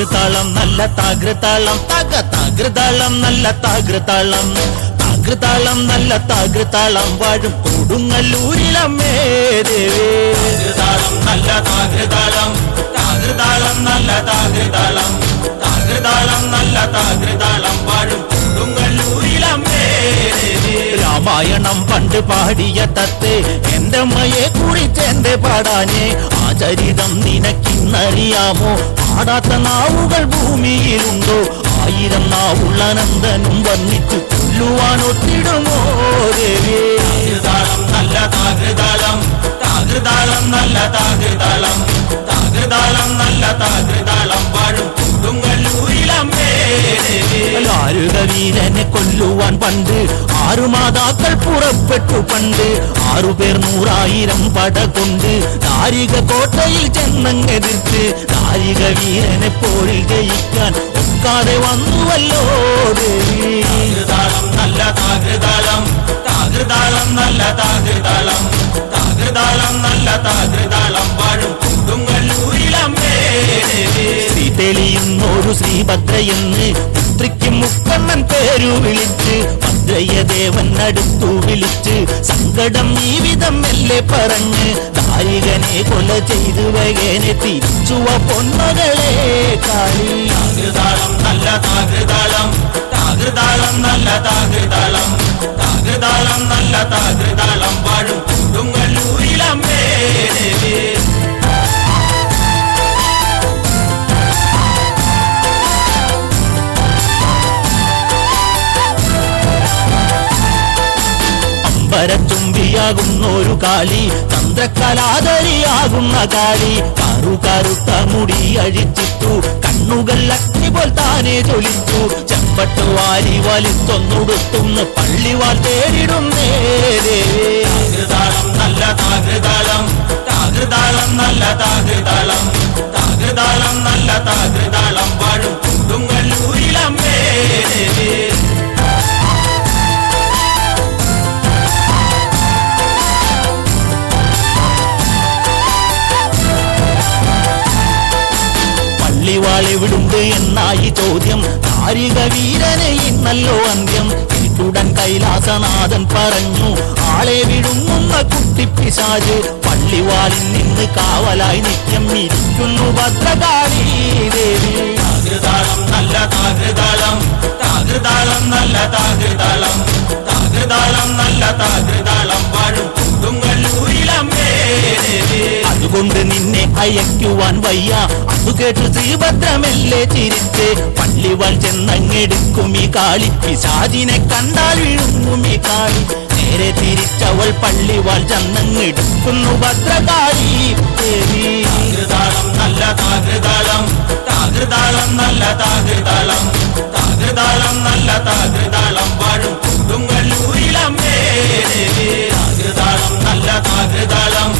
താകൃതാളം നല്ല താകൃതാളം താകൃതാളം നല്ല താകൃതാളം താകൃതാളം നല്ല താകൃതാളം വാഴും കൊടുങ്ങല്ലൂരിലമ്മേ ദേവി താകൃതാളം നല്ല താകൃതാളം താകൃതാളം നല്ല താകൃതാളം താകൃതാളം നല്ല താകൃതാളം വാഴും കൊടുങ്ങല്ലൂരിലമ്മേ ദേവി രാമായണം പണ്ട് പാടിയ തത്തേ എന്റെ അമ്മയെ കുറിച്ച് എന്റെ പാടാനേ ആ ചരിതം നിനക്കിന്നറിയാമോ പാടാത്ത നാവുകൾ ഭൂമിയിലുണ്ടോ ആയിരം നാവുള്ള നന്ദനും വർണ്ണിച്ചു കൊല്ലുവാനൊത്തിടുമോ ദേവി താകൃതാളം നല്ല താകൃതാളം താകൃതാളം നല്ല താകൃതാളം താകൃതാളം നല്ല താകൃതാളം വാഴും കൊടുങ്ങല്ലൂരിലമ്മേ ദേവി വീരനെ കൊല്ലുവാൻ പണ്ട് 6 മാതാക്കൾ പുറപ്പെട്ടു പണ്ട് 6 പേർ 100,000 പട കൊണ്ട് ദാരിക കോട്ടയിൽ ചെന്നങ്ങെതിർത്ത് ദാരിക വീരനെ പോരിൽ ജയിക്കാൻ ഒക്കാതെ വന്നുവല്ലോ ദേവി താകൃതാളം നല്ല താകൃതാളം താകൃതാളം നല്ല താകൃതാളം താകൃതാളം നല്ല താകൃതാളം വാഴും കൊടുങ്ങല്ലൂരിലമ്മേ ദേവി തെളിയുന്നൊരു ശ്രീഭദ്രയെന്ന് പുത്രിക്ക് മുക്കണ്ണൻ പേരു വിളിച്ച് ഭദ്രയദേവൻ അടുത്തു വിളിച്ച് സങ്കടം ഈ വിധം മെല്ലെ പറഞ്ഞ് ദാരികനെ കൊല ചെയ്തു വകേനെ തിരിച്ചുവ പൊന്മകളെ കാളി താകൃതാളം നല്ല താകൃതാളം താകൃതാളം നല്ല താകൃതാളം താകൃതാളം നല്ല താകൃതാളം വാഴും കൊടുങ്ങല്ലൂരിലമ്മേ ദേവി ചുംബിയാകുന്നൊരു കാളി ചന്ദ്രകലാധരിയാകുന്ന കാളി കറുത്ത മുടി അഴിച്ചിട്ടു കണ്ണുകൾ അഗ്നി പോൽ താനെ ജ്വലിച്ചു ചെമ്പട്ട് വാരി വലിച്ചൊന്നുടുത്തുന്ന് പള്ളിവാൾ തേടിടുന്നേ താകൃതാളം നല്ല താകൃതാളം താകൃതാളം നല്ല താകൃതാളം താകൃതാളം നല്ല താകൃതാളം വാഴും കൊടുങ്ങല്ലൂരിലമ്മേ ദേവി എവിടുണ്ട് എന്നായി ചോദ്യം ദാരിക വീരനെ ഇന്നല്ലോ അന്ത്യം കേട്ടുടൻ കൈലാസനാഥൻ പറഞ്ഞു ആളെ വിടുങ്ങുന്ന കുട്ടിപ്പിശാച് പള്ളിവാളിൽ നിന്ന് കാവലായി നിത്യം ഇരിക്കുന്നു ഭദ്രകാളി ദേവി താകൃതാളം നല്ല താകൃതാളം താകൃതാളം നല്ല താകൃതാളം താകൃതാളം നല്ല താകൃതാളം വാഴും കൊടുങ്ങല്ലൂരിലമ്മേ കൊടുങ്ങല്ലൂരിലമ്മേ അതുകൊണ്ട് നിന്നെ അയക്കുവാൻ വയ്യ അതു കേട്ടു ശ്രീഭദ്രമെല്ലേ ചിരിച്ച് പള്ളിവാൾ ചെന്നങ്ങെടുക്കും ഈ കാളി പിശാചിനെ കണ്ടാൽ വിഴുങ്ങും ഈ കാളി നേരെ തിരിച്ചവൾ പള്ളിവാൾ ചെന്നങ്ങെടുക്കുന്നു ഭദ്രകാളി ദേവി താകൃതാളം നല്ല താകൃതാളം താകൃതാളം നല്ല താകൃതാളം താകൃതാളം നല്ല താകൃതാളം വാഴും കൊടുങ്ങല്ലൂരിലമ്മേ ദേവി താകൃതാളം നല്ല താകൃതാളം